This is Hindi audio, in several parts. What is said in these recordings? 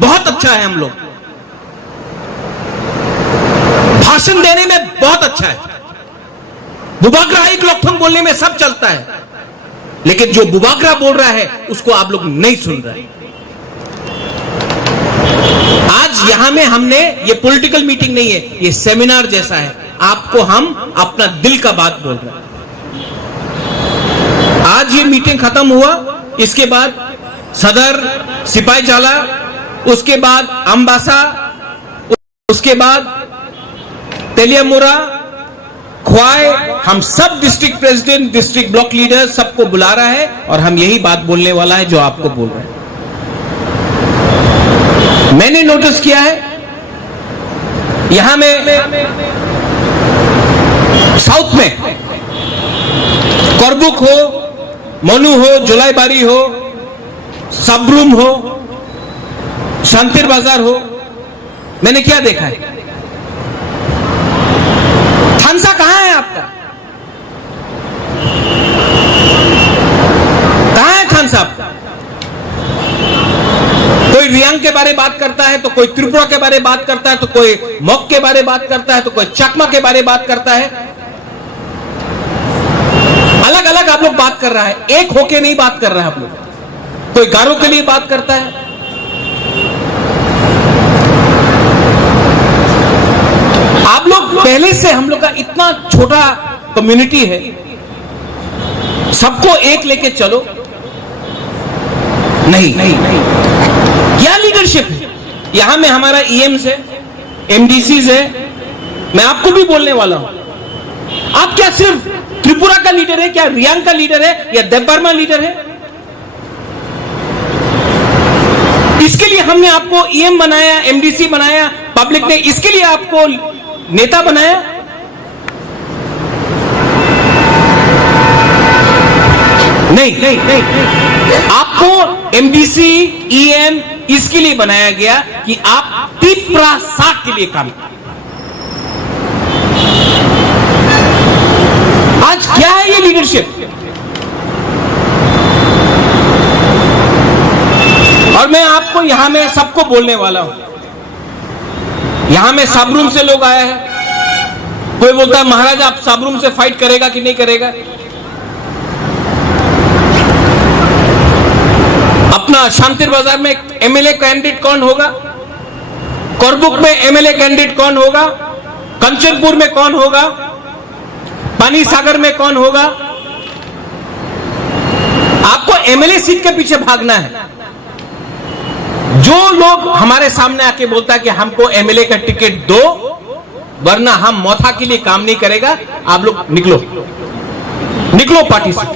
बहुत अच्छा है, हम लोग भाषण देने में बहुत अच्छा है, बुबाग्राहिक लोकथंग बोलने में सब चलता है, लेकिन जो बुबाग्रा बोल रहा है उसको आप लोग नहीं सुन रहे। आज यहां में हमने, ये पॉलिटिकल मीटिंग नहीं है, ये सेमिनार जैसा है, आपको हम अपना दिल का बात बोल रहे हैं। आज ये मीटिंग खत्म हुआ, इसके बाद सदर, सिपाही चाला, उसके बाद अम्बासा, उसके बाद तेलियामुरा, ख्वाय, हम सब district president, district block leader सबको बुला रहा है और हम यही बात बोलने वाला है जो आपको बोल रहे हैं। मैंने नोटिस किया है यहां में साउथ में करबुक हो, मनु हो, जुलाईबारी हो, सबरूम हो, शांतिर बाजार हो, मैंने क्या देखा है? थानसा कहां है आपका? कहां है थानसा आपका? कोई रियांग के बारे में बात करता है, तो कोई त्रिपुरा के बारे में बात करता है, तो कोई मॉक के बारे में बात करता है, तो कोई चकमा के बारे में बात करता है। अलग अलग आप लोग बात कर रहा है, एक होके नहीं बात कर रहा है आप लोग। कोई गारों के लिए बात करता है, आप लोग पहले से, हम लोग का इतना छोटा कम्युनिटी है, सबको एक लेके चलो, नहीं, क्या लीडरशिप है? यहां में हमारा ईएम्स है, एमडीसीज है, मैं आपको भी बोलने वाला हूं। आप क्या सिर्फ त्रिपुरा का लीडर है, क्या रियांग का लीडर है, या देवबर्मा लीडर है? इसके लिए हमने आपको ईएम बनाया, एमडीसी बनाया, पब्लिक ने इसके लिए आपको नेता बनाया। नहीं, आपको एमडीसी, ईएम इसके लिए बनाया गया कि आप त्रिपुरा साख के लिए काम करें। आज क्या है ये लीडरशिप? और मैं आपको यहां में सबको बोलने वाला हूं, यहां में सबरूम से लोग आए हैं, कोई बोलता है महाराज आप सबरूम से फाइट करेगा कि नहीं करेगा? अपना शांतिर बाजार में एमएलए कैंडिडेट कौन होगा? करबुक में एमएलए कैंडिडेट कौन होगा? कंचनपुर में कौन होगा? पानी सागर में कौन होगा? आपको एमएलए सीट के पीछे भागना है। जो लोग हमारे सामने आके बोलता है कि हमको एमएलए का टिकट दो वरना हम मौथा के लिए काम नहीं करेगा, आप लोग निकलो, निकलो पार्टी से।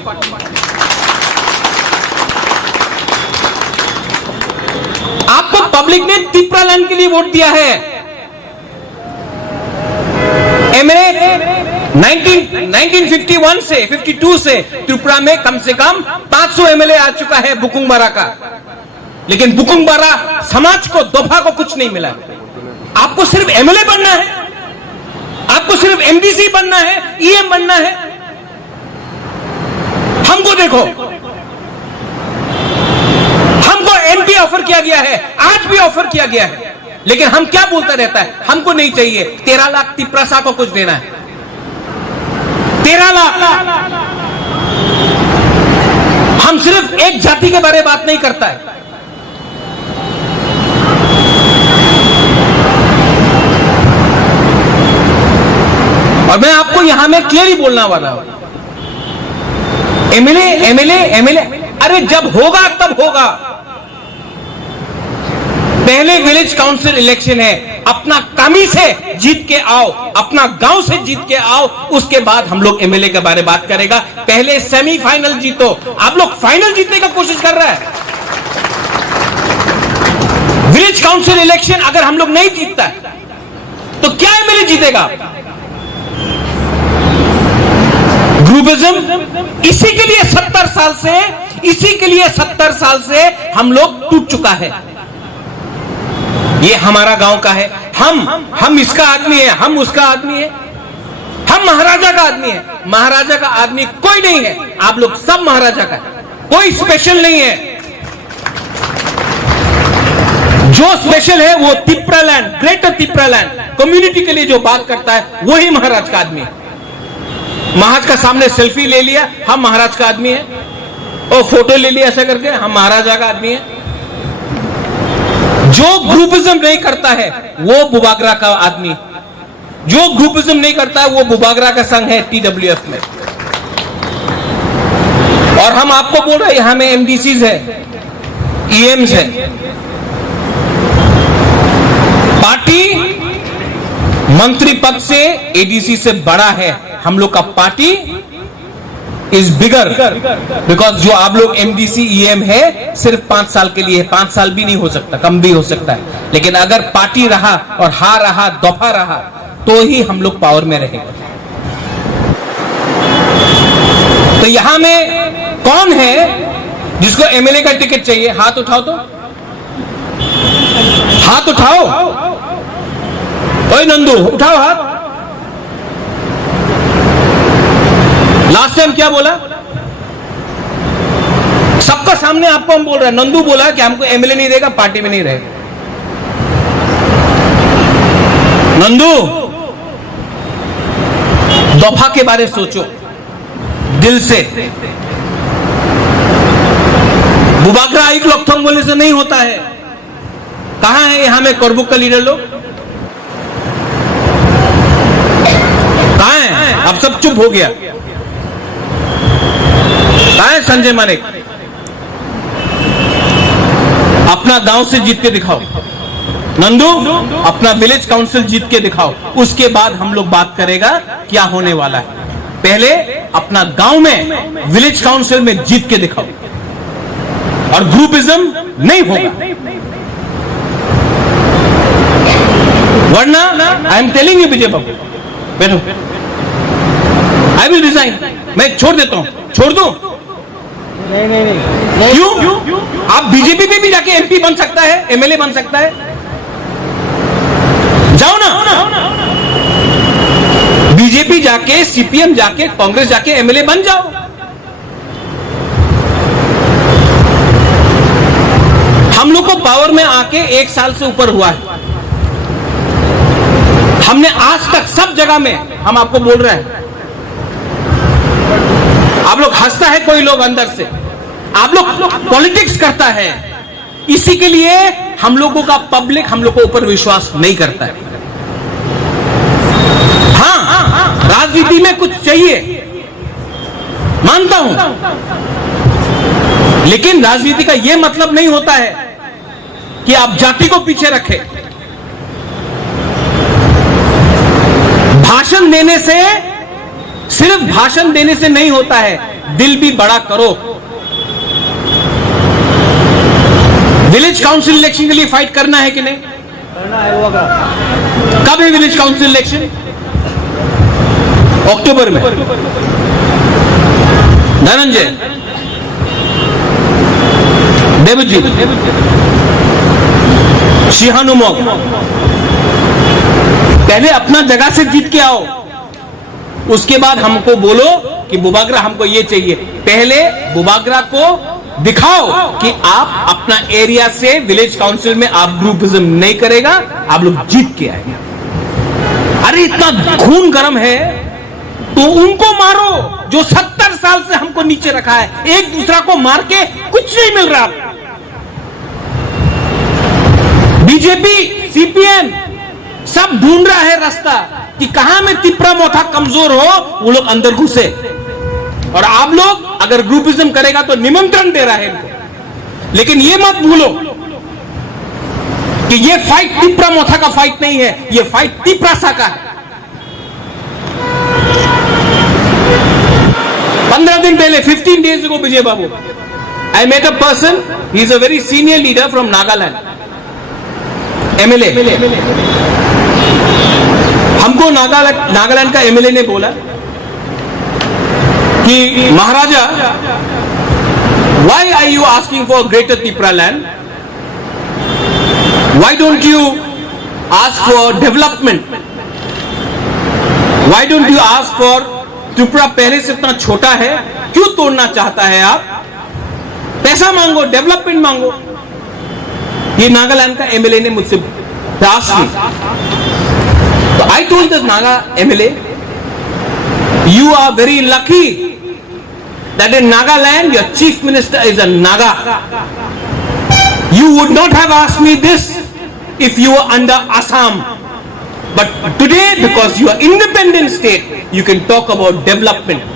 आपको पब्लिक ने त्रिपुरा लैंड के लिए वोट दिया है। एमएलए 1951 से 52 से त्रिपुरा में कम से कम 500 एमएलए आ चुका है बुकुंगबारा का, लेकिन बुकुंगबारा समाज को, दोफा को कुछ नहीं मिला। आपको सिर्फ एमएलए बनना है, आपको सिर्फ एमडीसी बनना है, ईएम बनना है। हमको देखो, हमको एमपी ऑफर किया गया है, आज भी ऑफर किया गया है, लेकिन हम क्या बोलता रहता है? हमको नहीं चाहिए, 13 लाख त्रिपुरा को कुछ देना है, 13 लाख। हम सिर्फ एक जाति के बारे में बात नहीं करता है। और मैं आपको यहां में क्लियरली बोलना वाला हूं, एमएलए एमएलए एमएलए, अरे जब होगा तब होगा। पहले विलेज काउंसिल इलेक्शन है, अपना कमी से जीत के आओ, अपना गांव से जीत के आओ, उसके बाद हम लोग एमएलए के बारे में बात करेगा। पहले सेमीफाइनल जीतो। आप लोग फाइनल जीतने का कोशिश कर रहा है। विलेज काउंसिल इलेक्शन अगर हम लोग नहीं जीतता तो क्या एमएलए जीतेगा? ग्रुपिज्म, इसी के लिए 70 साल से, इसी के लिए 70 साल से हम लोग टूट चुका है। ये हमारा गांव का है, हम इसका आदमी है, हम उसका आदमी है, हम महाराजा का आदमी है। महाराजा का आदमी कोई नहीं है, आप लोग सब महाराजा का है, कोई स्पेशल नहीं है। जो स्पेशल है वो Tipra land, greater Tipra land community के लिए जो बात करता है वही महाराज का आदमी है। महाराज का सामने सेल्फी ले लिया, हम महाराज का आदमी है, और फोटो ले लिया ऐसा करके, हम महाराजा का आदमी है। जो ग्रुपिज्म नहीं करता है वो बुबागरा का आदमी, जो ग्रुपिज्म नहीं करता है वो बुबागरा का संघ है TWF में। और हम आपको बोल रहे हैं यहां में MDCs है, EMs है। पार्टी मंत्री पद से ADC से बड़ा है। हम लोग का पार्टी इज बिगर, बिकॉज जो आप लोग MDC EM है सिर्फ 5 साल के लिए है, 5 साल भी नहीं हो सकता, कम भी हो सकता है। लेकिन अगर पार्टी रहा और हार रहा, दफा रहा, तो ही हम लोग पावर में रहेंगे। तो यहां में कौन है जिसको MLA का टिकट चाहिए? हाथ उठाओ, तो हाथ उठाओ। ओए नंदू, उठाओ हाथ। लास्ट टाइम क्या बोला? सबका सामने आपको हम बोल रहे हैं, नंदू बोला कि हमको MLA नहीं देगा, पार्टी में नहीं रहेगा। नंदू, दफा के बारे सोचो दिल से। बुबागरा एक लोकथोंग बोलने से नहीं होता है। कहां है यहां में करबुक का लीडर लोग? कहां है? अब सब चुप हो गया। कहां है संजय मानिक? अपना गांव से जीत के दिखाओ। नंदू, अपना विलेज काउंसिल जीत के दिखाओ, उसके बाद हम लोग बात करेगा क्या होने वाला है। पहले अपना गांव में विलेज काउंसिल में जीत के दिखाओ, और ग्रुपिज्म नहीं होगा। वरना आई एम टेलिंग यू विजय बाबू, बैठो, आई विल रिजाइन। मैं छोड़ देता हूं। छोड़ दो? नहीं। क्यों? आप बीजेपी में भी जाके MP बन सकता है, MLA बन सकता है। जाओ ना, बीजेपी जाके, CPM जाके, कांग्रेस जाके MLA बन जाओ। हम लोग को पावर में आके 1 साल से ऊपर हुआ है। हमने आज तक सब जगह में, हम आपको बोल रहे हैं, आप लोग हंसता है कोई लोग अंदर से, आप लोग पॉलिटिक्स करता है, इसी के लिए हम लोगों का पब्लिक हम लोग को ऊपर विश्वास नहीं करता है। हाँ, राजनीति में कुछ चाहिए, मानता हूं, लेकिन राजनीति का यह मतलब नहीं होता है कि आप जाति को पीछे रखें। भाषण देने से, सिर्फ भाषण देने से नहीं होता है, दिल भी बड़ा करो। विलेज काउंसिल इलेक्शन के लिए फाइट करना है कि नहीं? करना है। कब है विलेज काउंसिल इलेक्शन? अक्टूबर में। धनंजय, देवजी, शिहानुमोग, पहले अपना जगह से जीत के आओ, उसके बाद हमको बोलो कि बुबागरा हमको ये चाहिए। पहले बुबागरा को दिखाओ कि आप अपना एरिया से विलेज काउंसिल में आप ग्रुपिज्म नहीं करेगा, आप लोग जीत के आएंगे। अरे इतना खून गर्म है तो उनको मारो जो 70 साल से हमको नीचे रखा है। एक दूसरा को मार के कुछ नहीं मिल रहा। बीजेपी, CPM सब ढूंढ रहा है रास्ता कि कहां में तिपरा मोथा कमजोर हो, वो लोग अंदर घुसे। और आप लोग अगर ग्रुपिज्म करेगा तो निमंत्रण दे रहा है इनको। लेकिन ये मत भूलो कि ये फाइट तिपरा मोथा का फाइट नहीं है, ये फाइट तिपरासा का है। 15 दिन पहले, 15 days ago, Vijay Babu, I met a person, he is a very senior leader from Nagaland, MLA। हमको नागालैंड का MLA ने बोला कि महाराजा, why are you asking for greater Tipra land? Why don't you ask for development? Why don't you ask for Tripura पहले से इतना छोटा है, क्यों तोड़ना चाहता है आप? पैसा मांगो, डेवलपमेंट मांगो। ये नागालैंड का एमएलए ने मुझसे आस्क मी, तो I told this Naga MLA, you are very lucky that in Nagaland your chief minister is a Naga. You would not have asked me this if you were under Assam. But today, because you are independent state, you can talk about development.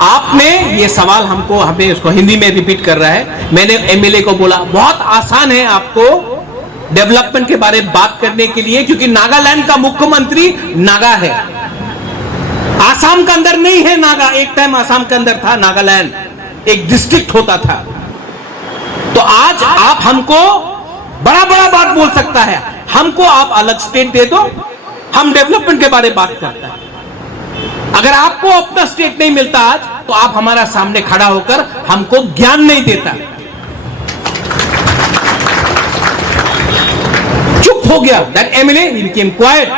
आपने ये सवाल हमको, हमें उसको हिंदी में रिपीट कर रहा है। मैंने एमएलए को बोला बहुत आसान है आपको डेवलपमेंट के बारे में बात करने के लिए, क्योंकि नागालैंड का मुख्यमंत्री नागा है, आसाम के अंदर नहीं है नागा। एक टाइम आसाम के अंदर था नागालैंड, एक डिस्ट्रिक्ट होता था। तो आज आप हमको बड़ा बड़ा बात बोल सकता है, हमको आप अलग स्टेट दे दो, हम डेवलपमेंट के बारे में बात करते हैं। अगर आपको अपना स्टेट नहीं मिलता आज, तो आप हमारा सामने खड़ा होकर हमको ज्ञान नहीं देता। चुप हो गया that MLA, he became quite.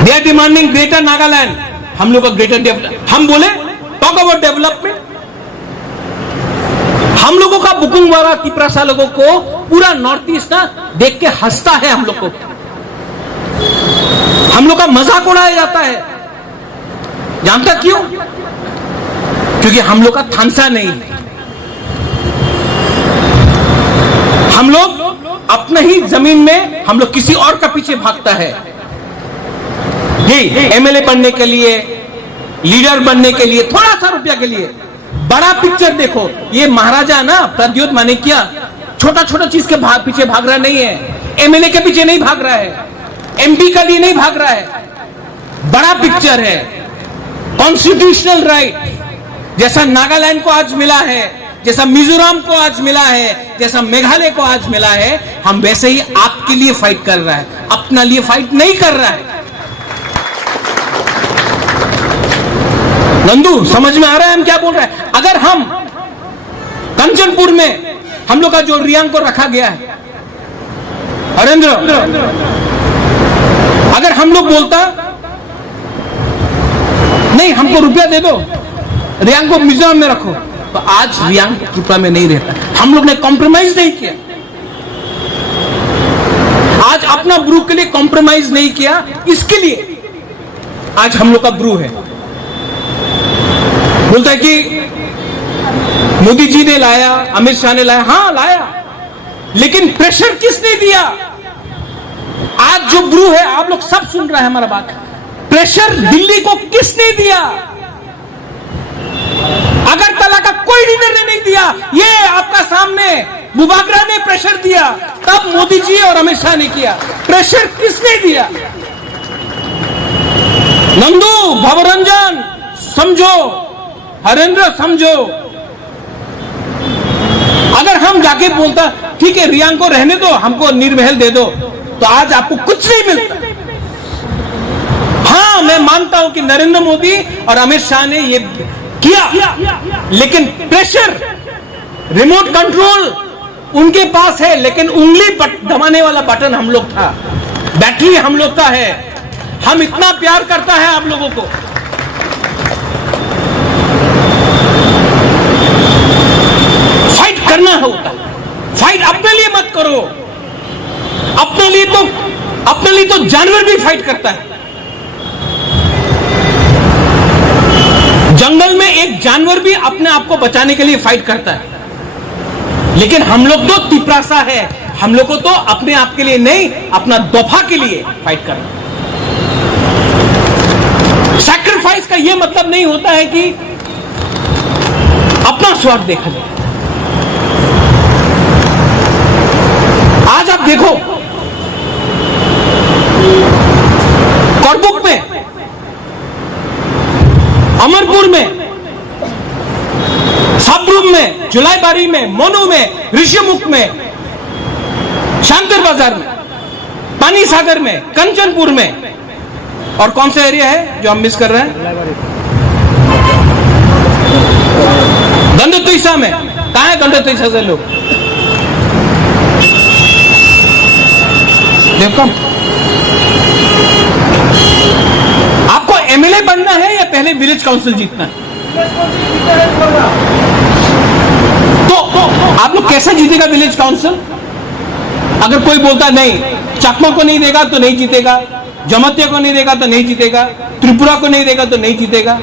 They are demanding greater Nagaland. हम लोग का ग्रेटर डेवलप, हम बोले टॉक अबाउट डेवलपमेंट। हम लोगों का बुकुंगवारा तिपरासा लोगों को पूरा नॉर्थ ईस्ट ना देख के हंसता है। हम लोग को, हम लोग का मजाक उड़ाया जाता है। जानता क्यों? क्योंकि हम लोग का थानसा नहीं, हम लोग अपने ही जमीन में, हम लोग किसी और का पीछे भागता है। एमएलए बनने के लिए, लीडर बनने के लिए, थोड़ा सा रुपया के लिए। बड़ा पिक्चर देखो। ये महाराजा ना प्रद्योत माणिक्य छोटा छोटा चीज के पीछे भाग रहा नहीं है, एमएलए के पीछे नहीं भाग रहा है, एमपी के लिए नहीं भाग रहा है। बड़ा पिक्चर है कॉन्स्टिट्यूशनल राइट। जैसा नागालैंड को आज मिला है, जैसा मिजोरम को आज मिला है, जैसा मेघालय को आज मिला है, हम वैसे ही आपके लिए फाइट कर रहा है, अपना लिए फाइट नहीं कर रहा है। नंदू, समझ में आ रहा है हम क्या बोल रहे हैं? अगर हम कंचनपुर में हम लोग का जो रियांग को रखा गया है, हरेंद्र, अगर हम लोग बोलता नहीं हमको रुपया दे दो, रियांग को मिजोरम में रखो, तो आज रियांग त्रिपुरा में नहीं रहता। हम लोग ने कॉम्प्रोमाइज नहीं किया, आज अपना ब्रू के लिए कॉम्प्रोमाइज नहीं किया, इसके लिए आज हम लोग का ब्रू है। बोलता है कि मोदी जी ने लाया, अमित शाह ने लाया, हां लाया, लेकिन प्रेशर किसने दिया? आज जो ब्रू है, आप लोग सब सुन रहे हैं हमारा बात, प्रेशर दिल्ली को किसने दिया? अगरतला का कोई लीडर ने नहीं दिया, ये आपका सामने मुबागरा ने प्रेशर दिया, तब मोदी जी और अमित शाह ने किया। प्रेशर किसने दिया? नंदू, भवरंजन समझो, हरेंद्र समझो। अगर हम जाके बोलता ठीक है रियांग को रहने दो, हमको निर्महल दे दो, तो आज आपको कुछ नहीं मिलता। हाँ, मैं मानता हूं कि नरेंद्र मोदी और अमित शाह ने ये किया, लेकिन प्रेशर, रिमोट कंट्रोल उनके पास है, लेकिन उंगली दबाने वाला बटन हम लोग था, बैटरी हम लोग का है। हम इतना प्यार करता है आप लोगों को। फाइट करना होता, फाइट अपने लिए मत करो, अपने लिए तो जानवर भी फाइट करता है। जंगल में एक जानवर भी अपने आप को बचाने के लिए फाइट करता है, लेकिन हम लोग तो तिपरासा है, हम लोग को तो अपने आप के लिए नहीं, अपना दफा के लिए फाइट करना। सैक्रिफाइस का यह मतलब नहीं होता है कि अपना स्वार्थ देखा जाए। आज आप देखो करबुक में, अमरपुर में, सबरूम में, जुलाईबारी में, मोनू में, ऋषिमुख में, शांतर बाजार में, पानी सागर में, कंचनपुर में, और कौन सा एरिया है जो हम मिस कर रहे हैं? गंडतुईसा में। कहां है गंडतुईसा से लोग? देखो, आपको एमएलए बनना है या पहले विलेज काउंसिल जीतना है? कैसे जीतेगा विलेज काउंसिल? अगर कोई बोलता नहीं, चकमा को नहीं देगा तो नहीं जीतेगा, जमतिया को नहीं देगा तो नहीं जीतेगा, त्रिपुरा को नहीं देगा तो नहीं जीतेगा।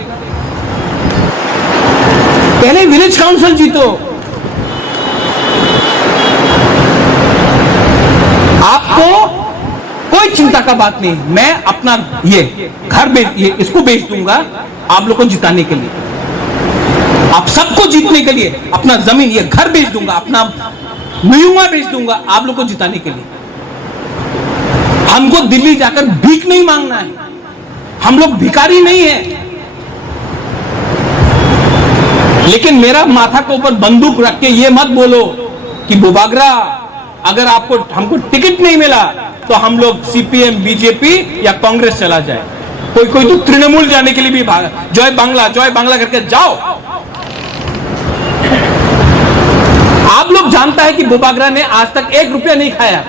पहले विलेज काउंसिल जीतो। आपको कोई चिंता का बात नहीं, मैं अपना ये घर इसको बेच दूंगा आप लोग को जिताने के लिए, आप सबको जीतने के लिए अपना जमीन, ये घर बेच दूंगा, अपना न्यूमा बेच दूंगा आप लोग को जिताने के लिए। हमको दिल्ली जाकर भीख नहीं मांगना है, हम लोग भिखारी नहीं है। लेकिन मेरा माथा के ऊपर बंदूक रख के ये मत बोलो कि बुबागरा अगर आपको हमको टिकट नहीं मिला तो हम लोग सीपीएम, बीजेपी या कांग्रेस चला जाए। कोई कोई तो तृणमूल जाने के लिए भी भागा, जय बांग्ला करके जाओ। आप लोग जानता है कि बुबागरा ने आज तक 1 रुपया नहीं खाया,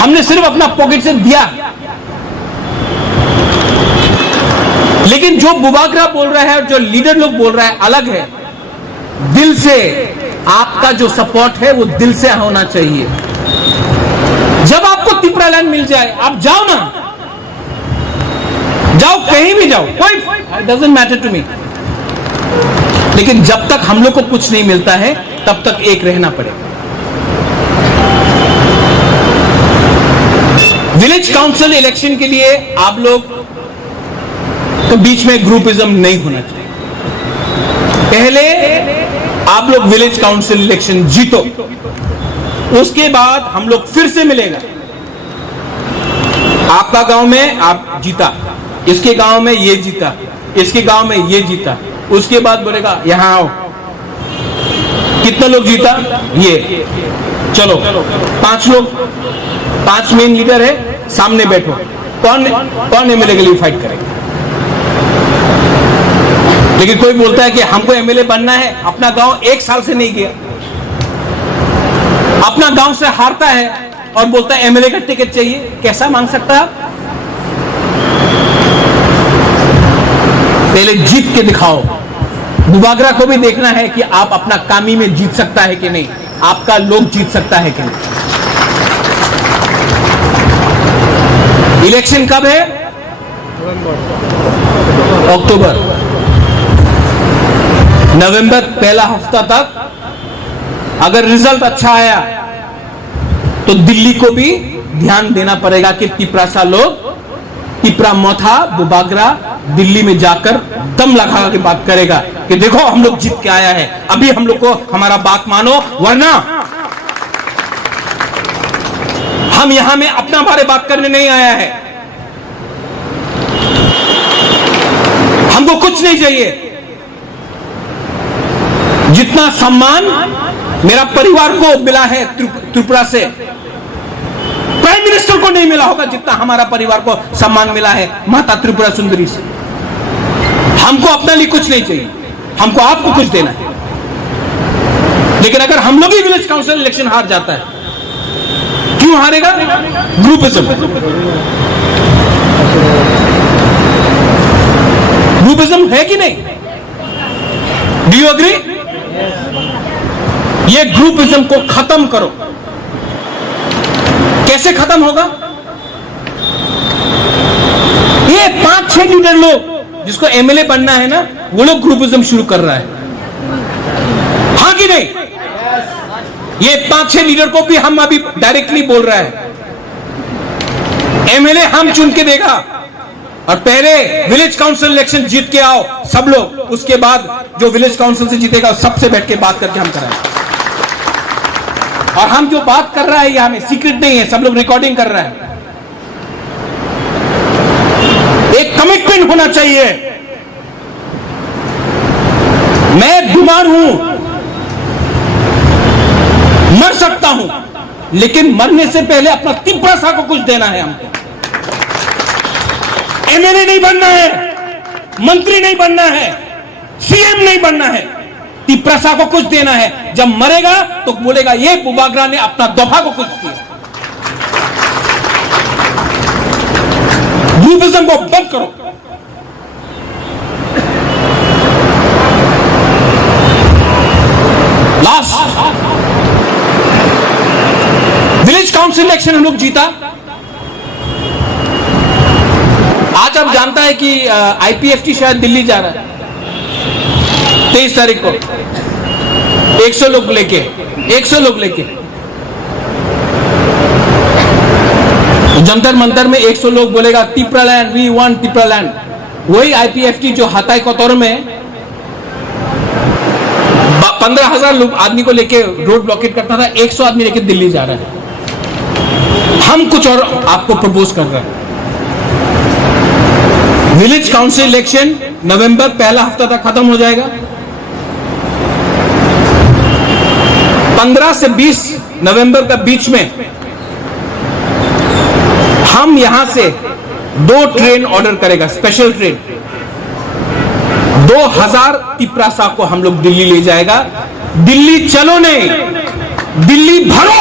हमने सिर्फ अपना पॉकेट से दिया। लेकिन जो बुबागरा बोल रहा है और जो लीडर लोग बोल रहा है अलग है। दिल से आपका जो सपोर्ट है वो दिल से होना चाहिए। जब आपको तिपरा लैंड मिल जाए आप जाओ ना, जाओ कहीं भी जाओ, कोई डजंट मैटर टू मी। लेकिन जब तक हम लोग को कुछ नहीं मिलता है तब तक एक रहना पड़ेगा। विलेज काउंसिल इलेक्शन के लिए आप लोग तो बीच में ग्रुपिज्म नहीं होना चाहिए। पहले आप लोग विलेज काउंसिल इलेक्शन जीतो, उसके बाद हम लोग फिर से मिलेगा। आपका गांव में आप जीता, इसके गांव में ये जीता, इसके गांव में ये जीता, उसके बाद बोलेगा यहां आओ, कितना लोग जीता ये, चलो 5 लोग, 5 मेन लीडर है, सामने बैठो, कौन एमएलए के लिए फाइट करेगा? लेकिन कोई बोलता है कि हमको एमएलए बनना है, अपना गांव 1 साल से नहीं गया, अपना गांव से हारता है और बोलता है एमएलए का टिकट चाहिए। कैसा मांग सकता है आप? पहले जीत के दिखाओ। बुबागरा को भी देखना है कि आप अपना कामी में जीत सकता है कि नहीं, आपका लोग जीत सकता है कि नहीं। इलेक्शन कब है? अक्टूबर, नवंबर पहला हफ्ता तक अगर रिजल्ट अच्छा आया तो दिल्ली को भी ध्यान देना पड़ेगा कि तिपरासा लोग, तिपरा मोथा बुबागरा दिल्ली में जाकर दम लगा के बात करेगा कि देखो हम लोग जीत के आया है, अभी हम लोग को हमारा बात मानो, वरना हम यहां में अपना बारे बात करने नहीं आया है, हमको कुछ नहीं चाहिए। जितना सम्मान मेरा परिवार को मिला है त्रिपुरा से, प्राइम मिनिस्टर को नहीं मिला होगा जितना हमारा परिवार को सम्मान मिला है माता त्रिपुरा सुंदरी से। हमको अपने लिए कुछ नहीं चाहिए, हमको आपको कुछ देना है। लेकिन अगर हम लोग ही विलेज काउंसिल इलेक्शन हार जाता है, क्यों हारेगा? ग्रुपिज्म। ग्रुपिज्म है कि नहीं? Do you agree? ये ग्रुपिज्म को खत्म करो। कैसे खत्म होगा? ये 5-6 लीडर लोग जिसको एमएलए बनना है ना, वो लोग ग्रुपिज्म शुरू कर रहा है, हाँ कि नहीं? ये 5-6 लीडर को भी हम अभी डायरेक्टली बोल रहा है, एमएलए हम चुन के देगा और पहले विलेज काउंसिल इलेक्शन जीत के आओ सब लोग, उसके बाद जो विलेज काउंसिल से जीतेगा सबसे बैठ के बात करके हम कराएंगे। और हम जो बात कर रहा है ये हमें सीक्रेट नहीं है, सब लोग रिकॉर्डिंग कर रहा है। एक कमिटमेंट होना चाहिए। मैं बीमार हूं, मर सकता हूं, लेकिन मरने से पहले अपना तिपरासा को कुछ देना है। हमको एमएलए नहीं बनना है, मंत्री नहीं बनना है, सीएम नहीं बनना है, तिपरासा को कुछ देना है। जब मरेगा तो बोलेगा ये बुबागरा ने अपना दोफा को कुछ दिया। ग्रुपिज्म को बंद करो। लास्ट विलेज काउंसिल इलेक्शन हम लोग जीता। आज आप जानता है कि आईपीएफटी शायद दिल्ली जा रहा है 23 तारीख को 100 लोग लेके जंतर मंतर में 100 लोग बोलेगा तिप्रालैंड, वी वांट तिप्रालैंड। वही आईपीएफटी जो हाताई कोतोर में 15,000 लोग आदमी को लेके रोड ब्लॉकेट करता था, 100 आदमी लेके दिल्ली जा रहा है। हम कुछ और आपको प्रपोज कर रहे हैं। विलेज काउंसिल इलेक्शन नवंबर पहला हफ्ता तक खत्म हो जाएगा। 15 से 20 नवंबर का बीच में हम यहां से 2 ट्रेन ऑर्डर करेगा, स्पेशल ट्रेन 2000 तिपरासा को हम लोग दिल्ली ले जाएगा। दिल्ली चलो नहीं, दिल्ली भरो।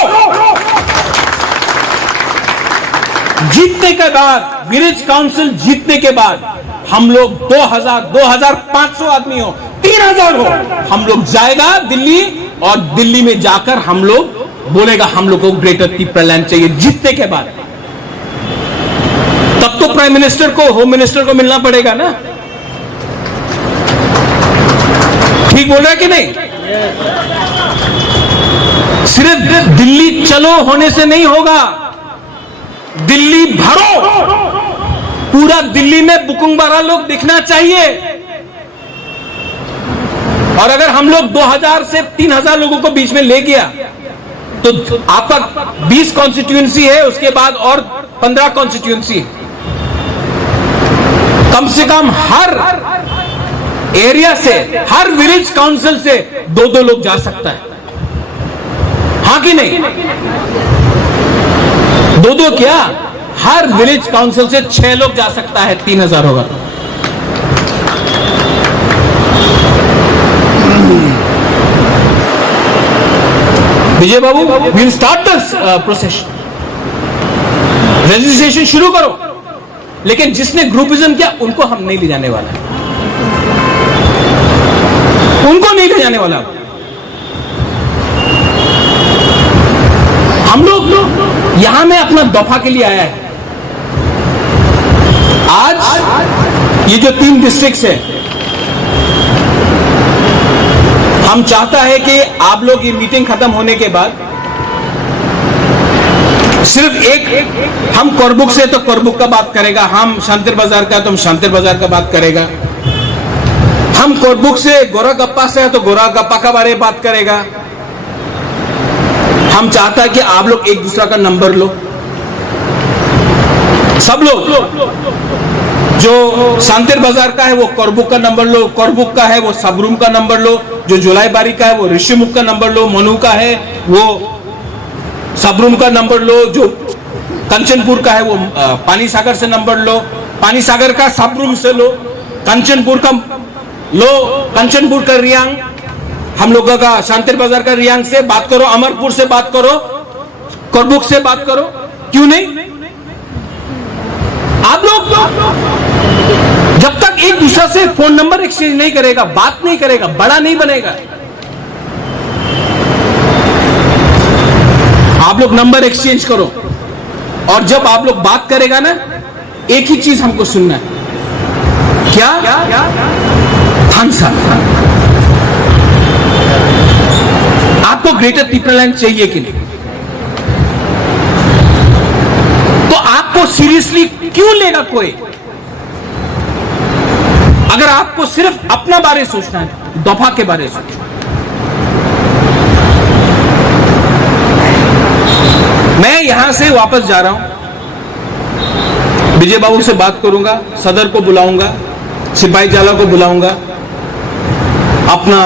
जीतने के बाद, विलेज काउंसिल जीतने के बाद हम लोग 2000, 2500 आदमी हो, 3000 हो, हम लोग जाएगा दिल्ली और दिल्ली में जाकर हम लोग बोलेगा हम लोग को ग्रेटर तिप्रालैंड चाहिए। जीतने के बाद तब तो प्राइम मिनिस्टर को, होम मिनिस्टर को मिलना पड़ेगा ना। ठीक बोल रहा है कि नहीं? सिर्फ दिल्ली चलो होने से नहीं होगा, दिल्ली भरो। पूरा दिल्ली में बुकुंगबारा लोग दिखना चाहिए। और अगर हम लोग 2000 से 3000 लोगों को बीच में ले गया तो आपका 20 कॉन्स्टिट्यूएंसी है, उसके बाद और 15 कॉन्स्टिट्यूएंसी। कम से कम हर एरिया से, हर विलेज काउंसिल से 2-2 लोग जा सकता है। हाँ कि नहीं? 2-2 क्या, हर विलेज काउंसिल से 6 लोग जा सकता है, 3000 होगा। Vijay babu, will start this process. Registration शुरू करो, लेकिन जिसने ग्रुपिज्म किया उनको हम नहीं ले जाने वाला, उनको नहीं ले जाने वाला। हम लोग यहां में अपना दफा के लिए आया है। आज ये जो 3 डिस्ट्रिक्ट्स है, हम चाहता है कि आप लोग ये मीटिंग खत्म होने के बाद सिर्फ एक, हम कोरबुक से तो कोरबुक का बात करेगा, हम शांतिर बाजार का तो हम शांतिर बाजार का बात करेगा, हम कोरबुक से गोरागप्पा से है तो गोरागप्पा का बारे में बात करेगा। हम चाहता है कि आप लोग एक दूसरा का नंबर लो, सब लोग। जो शांतिर बाजार का है वो कोरबुक का नंबर लो, कोरबुक का है वो सबरूम का नंबर लो, जो जुलाईबारी का है वो ऋषिमुख का नंबर लो, मनु का है वो सबरूम का नंबर लो, जो कंचनपुर का है वो पानी सागर से नंबर लो, पानी सागर का सबरूम से लो, कंचनपुर का लो, कंचनपुर का रियांग, हम लोगों का शांतिर बाजार का रियांग से बात करो, अमरपुर से बात करो, कोरबुक से बात करो। क्यों नहीं? आप लोग जब तक एक दूसरे से फोन नंबर एक्सचेंज नहीं करेगा, बात नहीं करेगा, बड़ा नहीं बनेगा। आप लोग नंबर एक्सचेंज करो, और जब आप लोग बात करेगा ना, एक ही चीज हमको सुनना है, क्या? थानसा। आपको ग्रेटर तिप्रालैंड चाहिए कि नहीं? तो आपको सीरियसली क्यों लेगा कोई? अगर आपको सिर्फ अपना बारे सोचना है, दफा के बारे सोचना। मैं यहां से वापस जा रहा हूं, विजय बाबू से बात करूंगा, सदर को बुलाऊंगा, सिपाही जाला को बुलाऊंगा, अपना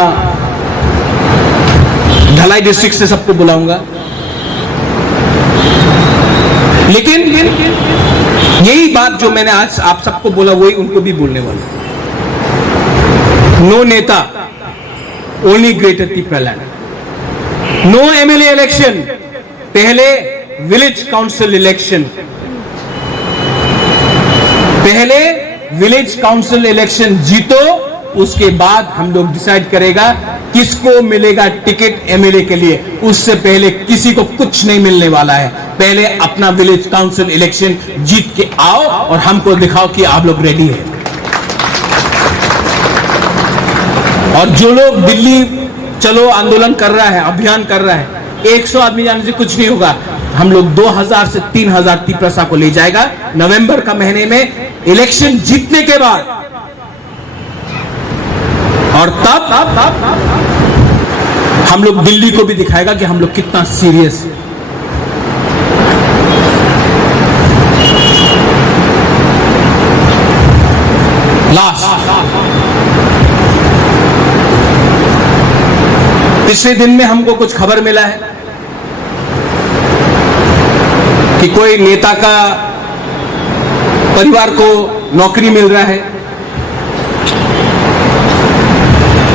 ढलाई डिस्ट्रिक्ट से सबको बुलाऊंगा। लेकिन यही बात जो मैंने आज आप सबको बोला वही उनको भी बोलने वाला। नो नेता, only greater Tipraland. No MLA election, पहले विलेज काउंसिल इलेक्शन, पहले विलेज काउंसिल इलेक्शन जीतो, उसके बाद हम लोग डिसाइड करेगा कि किसको मिलेगा टिकट एमएलए के लिए, उससे पहले किसी को कुछ नहीं मिलने वाला है। पहले अपना विलेज काउंसिल इलेक्शन जीत के आओ और हमको दिखाओ कि आप लोग रेडी है। और जो लोग दिल्ली चलो आंदोलन कर रहा है, अभियान कर रहा है, 100 आदमी जाने से कुछ नहीं होगा। हम लोग 2000 से 3000 तिप्रसा को ले जाएगा नवंबर का महीने में इलेक्शन जीतने के बाद। और तब हम लोग दिल्ली को भी दिखाएगा कि हम लोग कितना सीरियस है। लास्ट पिछले दिन में हमको कुछ खबर मिला है कि कोई नेता का परिवार को नौकरी मिल रहा है।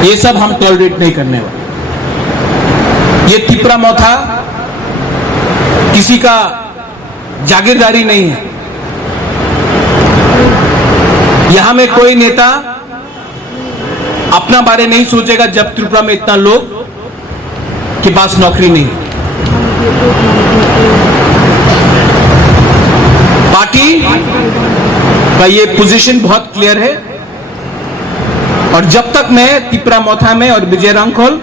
ये सब हम टॉलरेट नहीं करने वाले। ये तिपरा मौथा किसी का जागीरदारी नहीं है। यहां में कोई नेता अपना बारे नहीं सोचेगा जब त्रिपुरा में इतना लोग के पास नौकरी नहीं है। पार्टी का ये पोजीशन बहुत क्लियर है। और जब तक मैं तिपरा मौथा में और Vijay Hrangkhawl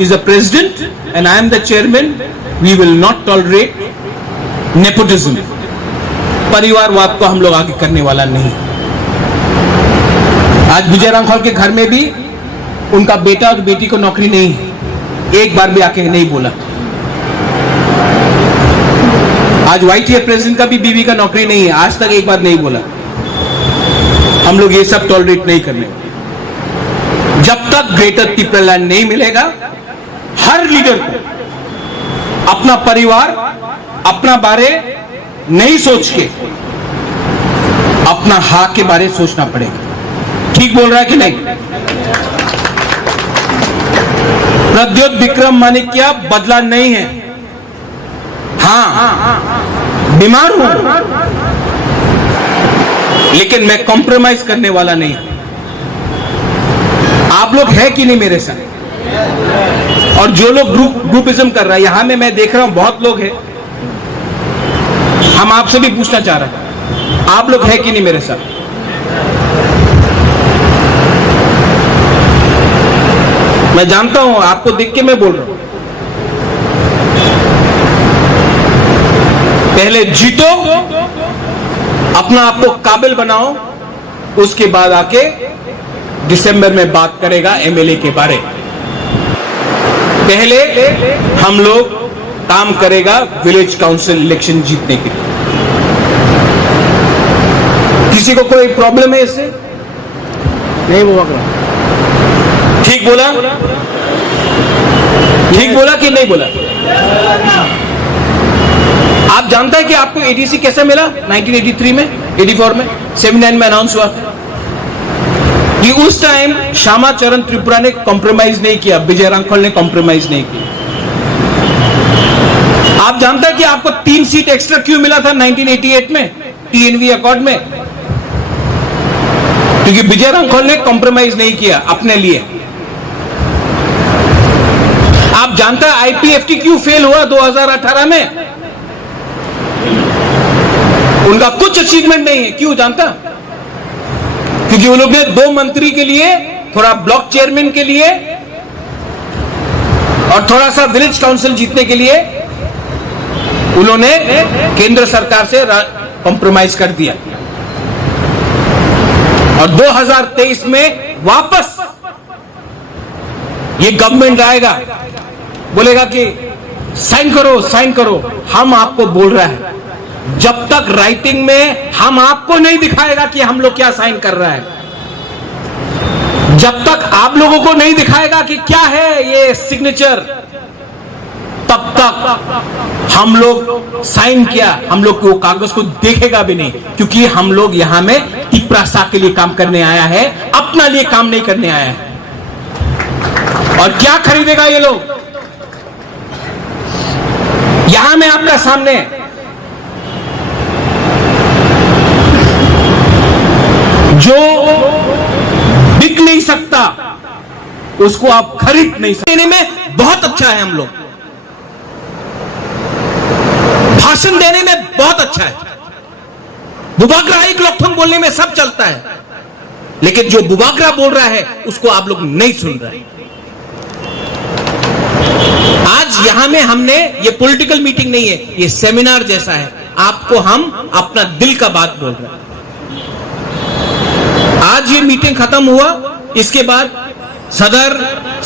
is a president and I am the chairman, we will not tolerate nepotism. परिवारवाद को हम लोग आगे करने वाला नहीं। आज विजय रांखोल के घर में भी उनका बेटा और बेटी को नौकरी नहीं है, एक बार भी आके नहीं बोला। आज YTF प्रेसिडेंट का भी बीवी का नौकरी नहीं है, आज तक एक बार नहीं बोला। हम लोग ये सब टॉलरेट नहीं करने। जब तक ग्रेटर तिपरा लैंड नहीं मिलेगा, हर लीडर को अपना परिवार, अपना बारे नहीं सोच के अपना हक के बारे सोचना पड़ेगा। ठीक बोल रहा है कि नहीं? प्रद्योत विक्रम मानिक्या बदला नहीं है। हाँ, बीमार हूं, लेकिन मैं कॉम्प्रोमाइज करने वाला नहीं। आप लोग हैं कि नहीं मेरे साथ? और जो लोग ग्रुपिज्म कर रहा है, यहां में मैं देख रहा हूं बहुत लोग हैं। हम आपसे भी पूछना चाह रहे हैं, आप लोग हैं कि नहीं मेरे साथ? मैं जानता हूं, आपको देख के मैं बोल रहा हूं। पहले जीतो, अपना आप को काबिल बनाओ, उसके बाद आके दिसंबर में बात करेगा एमएलए के बारे। पहले हम लोग काम करेगा विलेज काउंसिल इलेक्शन जीतने के लिए। किसी को कोई प्रॉब्लम है इससे? नहीं बोला। ठीक बोला? ठीक बोला कि नहीं बोला? आप जानते हैं कि आपको एडीसी कैसे मिला? 1983 में, 84 में, 79 में अनाउंस हुआ था कि उस टाइम श्यामा चरण त्रिपुरा ने कॉम्प्रोमाइज नहीं किया, विजय रांखोल ने कॉम्प्रोमाइज नहीं किया। आप जानते हैं कि आपको 3 सीट एक्स्ट्रा क्यों मिला था 1988 में टीएनवी अकॉर्ड में? क्योंकि विजय रांखोल ने कॉम्प्रोमाइज नहीं किया अपने लिए। आप जानते हैं आईपीएफटी क्यों फेल हुआ 2018 में? उनका कुछ अचीवमेंट नहीं है। क्यों जानता? क्योंकि उन लोग ने 2 मंत्री के लिए, थोड़ा ब्लॉक चेयरमैन के लिए और थोड़ा सा विलेज काउंसिल जीतने के लिए उन्होंने केंद्र सरकार से कॉम्प्रोमाइज कर दिया। और 2023 में वापस ये गवर्नमेंट आएगा, बोलेगा कि साइन करो, साइन करो। हम आपको बोल रहा है, जब तक राइटिंग में हम आपको नहीं दिखाएगा कि हम लोग क्या साइन कर रहा है, जब तक आप लोगों को नहीं दिखाएगा कि क्या है ये सिग्नेचर, तब तक हम लोग साइन किया, हम लोग वो कागज को देखेगा भी नहीं। क्योंकि हम लोग यहां में तिपरासा के लिए काम करने आया है, अपना लिए काम नहीं करने आया है। और क्या खरीदेगा ये लोग? यहां में आपका सामने जो बिक नहीं सकता उसको आप खरीद नहीं सकते। देने में बहुत अच्छा है हम लोग, भाषण देने में बहुत अच्छा है, बुबाग्राहिक लोकठंग बोलने में सब चलता है, लेकिन जो बुबाग्रा बोल रहा है उसको आप लोग नहीं सुन रहे। आज यहां में हमने, ये पॉलिटिकल मीटिंग नहीं है, ये सेमिनार जैसा है, आपको हम अपना दिल का बात बोल रहे हैं। आज ये मीटिंग खत्म हुआ, इसके बाद सदर,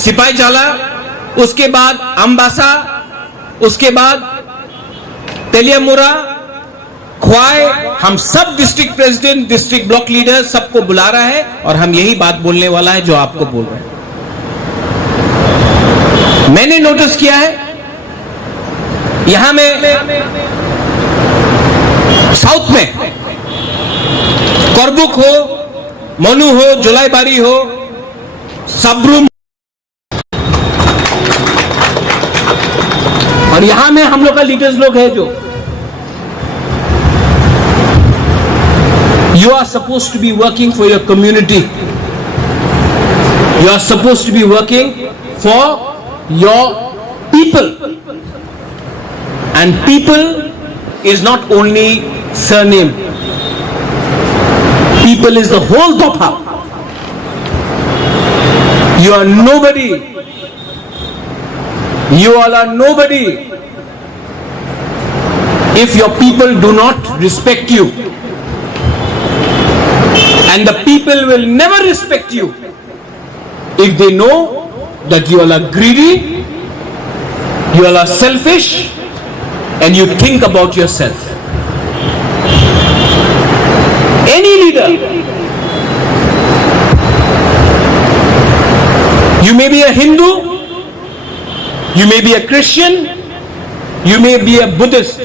सिपाही जाला, उसके बाद अम्बासा, उसके बाद तेलियामुरा, ख्वाय, हम सब district president, district block leader सबको बुला रहा है और हम यही बात बोलने वाला है जो आपको बोल रहे हैं। मैंने नोटिस किया है यहां में साउथ में करबुक हो, मनु हो, जुलाईबारी हो, सबरूम, और यहां में हम लोग का लीडर्स लोग है जो you are supposed to be working for your community, you are supposed to be working for your people, and people is not only surname, people is the whole Doha. You are nobody, you all are nobody if your people do not respect you, and the people will never respect you if they know that you all are greedy, you all are selfish, and you think about yourself. Any leader, you may be a Hindu, you may be a Christian, you may be a Buddhist,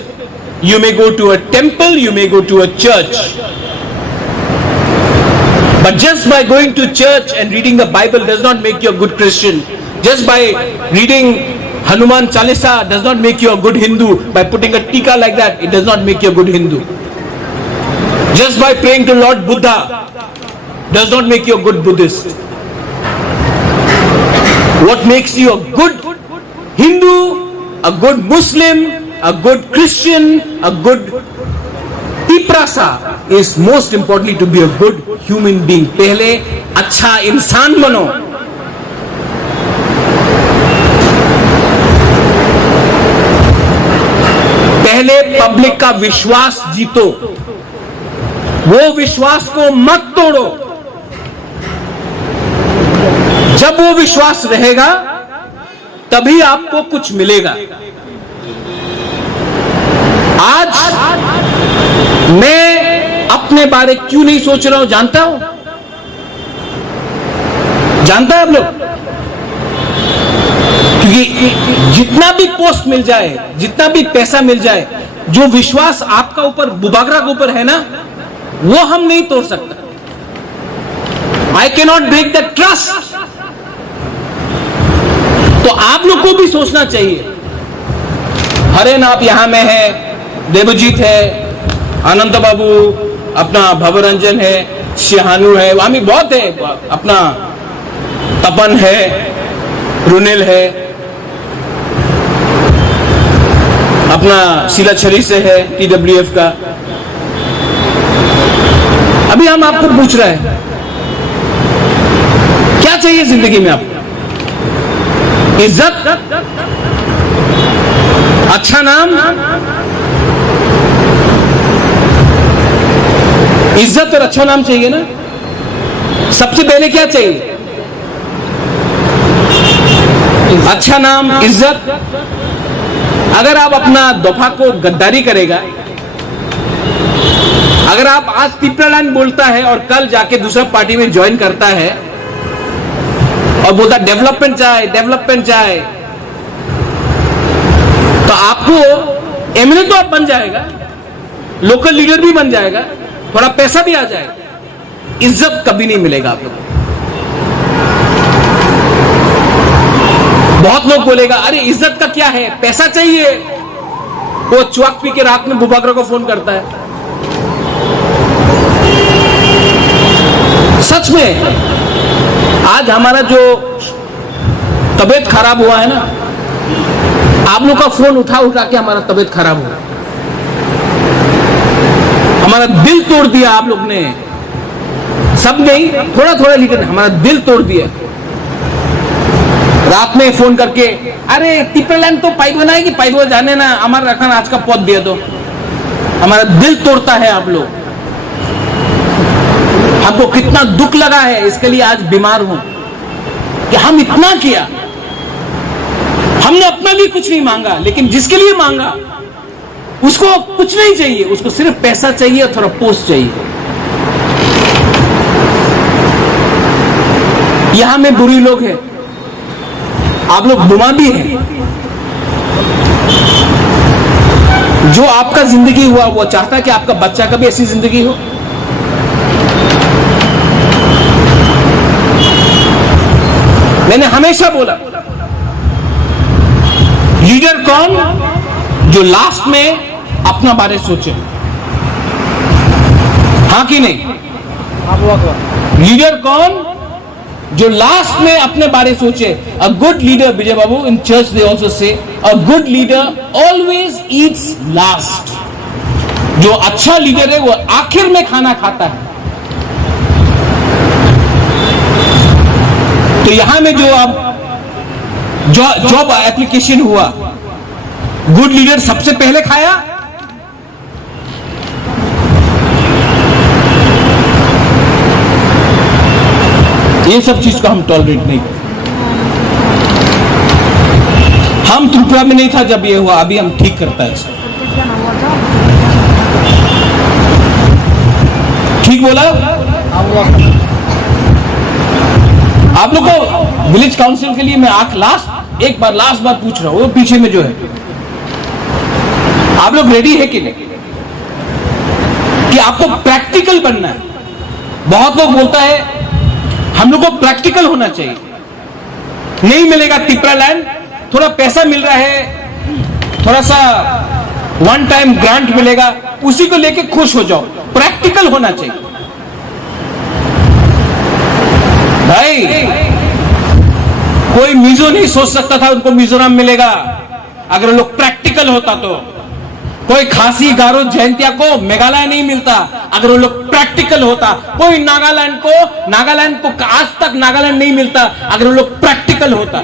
you may go to a temple, you may go to a church, but just by going to church and reading the Bible does not make you a good Christian. Just by reading Hanuman Chalisa does not make you a good Hindu. By putting a tika like that, it does not make you a good Hindu. Just by praying to Lord Buddha does not make you a good Buddhist. What makes you a good Hindu, a good Muslim, a good Christian, a good Tiprasa is most importantly to be a good human being. पहले अच्छा इंसान बनो, पहले पब्लिक का विश्वास जीतो, वो विश्वास को मत तोड़ो। जब वो विश्वास रहेगा तभी आपको कुछ मिलेगा। आज मैं अपने बारे क्यों नहीं सोच रहा हूं जानता है आप लोग? क्योंकि जितना भी पोस्ट मिल जाए, जितना भी पैसा मिल जाए, जो विश्वास आपका ऊपर, बुबाग्रा के ऊपर है ना, वो हम नहीं तोड़ सकता। I can not break the trust. तो आप लोग को भी सोचना चाहिए। हरेन आप यहां में है, देवजीत है, अनंत बाबू, अपना भवरंजन है, शिहानु है, वहां भी बहुत है, अपना तपन है, रुनिल है, अपना सिलाछरी से है, TWF का। अभी हम आपको पूछ रहे हैं क्या चाहिए जिंदगी में आपको? इज्जत, अच्छा नाम, इज्जत और अच्छा नाम चाहिए ना। सबसे पहले क्या चाहिए? अच्छा नाम, इज्जत। अगर आप अपना दफा को गद्दारी करेगा, अगर आप आज तिप्रालैंड बोलता है और कल जाके दूसरा पार्टी में ज्वाइन करता है और बोलता डेवलपमेंट चाहे, डेवलपमेंट चाहे, तो आपको एमएलए तो आप बन जाएगा, लोकल लीडर भी बन जाएगा, थोड़ा पैसा भी आ जाएगा, इज्जत कभी नहीं मिलेगा आप लोग। बहुत लोग बोलेगा अरे इज्जत का क्या है, पैसा चाहिए। वो चुआक पी के रात में बुबागरा को फोन करता है। सच में आज हमारा जो तबीयत खराब हुआ है ना, आप लोग का फोन उठा उठा के हमारा तबीयत खराब हुआ, हमारा दिल तोड़ दिया आप लोग ने, सब नहीं थोड़ा थोड़ा लेकिन हमारा दिल तोड़ दिया। रात में फोन करके अरे टिपरलैंड तो पाइप बनाएगी, पाइप जाने ना हमारा रखना आज का पौध दिया, तो हमारा दिल तोड़ता है आप लोग। हमको कितना दुख लगा है, इसके लिए आज बीमार हूं कि हम इतना किया, हमने अपना भी कुछ नहीं मांगा, लेकिन जिसके लिए मांगा उसको कुछ नहीं चाहिए, उसको सिर्फ पैसा चाहिए और थोड़ा पोस्ट चाहिए। यहां में बुरी लोग हैं, आप लोग बुमा भी हैं। जो आपका जिंदगी हुआ वो चाहता है कि आपका बच्चा का भी ऐसी जिंदगी हो। मैंने हमेशा बोला लीडर कौन, जो लास्ट में अपना बारे सोचे, हाँ कि नहीं? लीडर कौन जो लास्ट में अपने बारे सोचे। A good leader, Vijay Babu, in church they also say a good leader always Yeats last. जो अच्छा लीडर है वो आखिर में खाना खाता है। तो यहां में जो अब जॉब एप्लीकेशन हुआ, गुड लीडर सबसे पहले खाया, ये सब चीज को हम टॉलरेट नहीं करते। हम त्रिपुरा में नहीं था जब ये हुआ, अभी हम ठीक करता है। ठीक बोला? आप लोग को विलेज काउंसिल के लिए मैं लास्ट बार पूछ रहा हूं, वो पीछे में जो है, आप लोग रेडी है कि नहीं कि आपको प्रैक्टिकल बनना है? बहुत लोग बोलता है हम लोग को प्रैक्टिकल होना चाहिए। नहीं मिलेगा टिपरा लैंड, थोड़ा पैसा मिल रहा है, थोड़ा सा वन टाइम ग्रांट मिलेगा, उसी को लेके खुश हो जाओ। प्रैक्टिकल होना चाहिए भाई। कोई मिजो नहीं सोच सकता था उनको मिजोरम मिलेगा, अगर लोग प्रैक्टिकल होता तो। कोई खासी गारो जयंतिया को मेघालय नहीं मिलता, अगर वो लोग प्रैक्टिकल होता। कोई नागालैंड को आज तक नागालैंड नहीं मिलता, अगर वो लोग प्रैक्टिकल होता।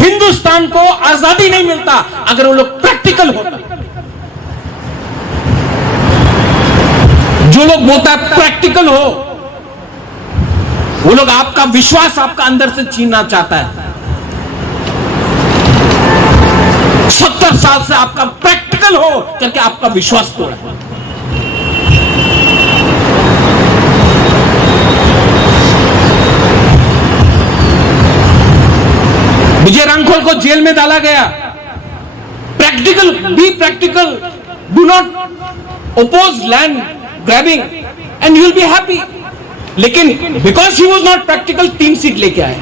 हिंदुस्तान को आजादी नहीं मिलता, अगर वो लोग प्रैक्टिकल होता। जो लोग बोलता है प्रैक्टिकल हो, वो लोग आपका विश्वास आपका अंदर से छीनना चाहता है। 70 साल से आपका प्रैक्टिकल हो करके आपका विश्वास तोड़ा। विजय रांखोल को जेल में डाला गया। Practical, be practical, do not oppose land grabbing and you will be happy. लेकिन because he was not practical 3 seat लेके आए।